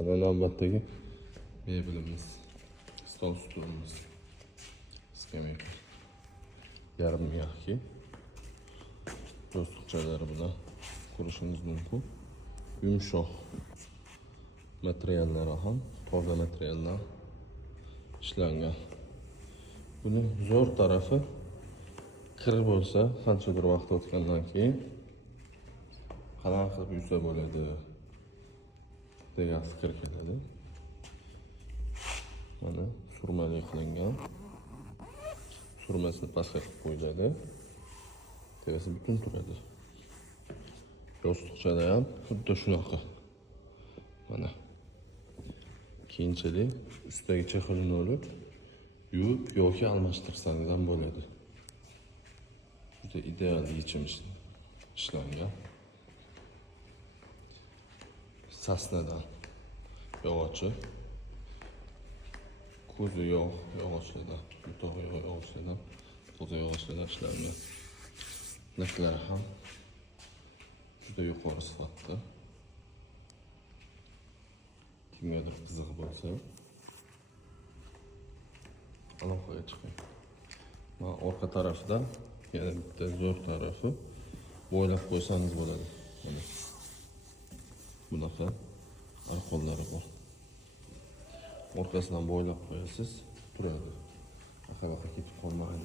Ana navbatdagi mebelimiz, stol stulimiz, skameyka. Yarim miyaki. Yostiqchalari bilan ko'rishingiz mumkin. Yumshoq materiallari ham toza materiallar ishlangan. Buni zo'r tarafi kir bo'lsa, qanchadir vaqt o'tgandan keyin qanaqa qilib yuvsa bo'ladi degan fikr keladi. Mana surmali qilingan. Surmasini pastga qilib qo'yiladi. Terisi butun turadi. Yostiqchada ham xuddi shunaqa. Mana keyinchalik ustidagi chexilni olib yuvib yoki almashtirsangiz ham bo'ladi. Juda ideal yechim ishlangan. Sasnadan yog'ochi, ko'zi yog'ochlardan, butog'i yog'ochlardan, toza yog'ochlardan ishlangan. Narxlari ham juda yuqori sifatda. Kimgadir qiziq bo'lsa, aloqaga chiqing. Mana orqa tarafdan yana bitta zo'r tarafi bo'ylab qo'ysangiz bo'ladi. Mana bunaqa arqonlari bor. Orqasidan bo'ylab qo'yasiz, turadi. Aqabaqa ketib qolmaydi.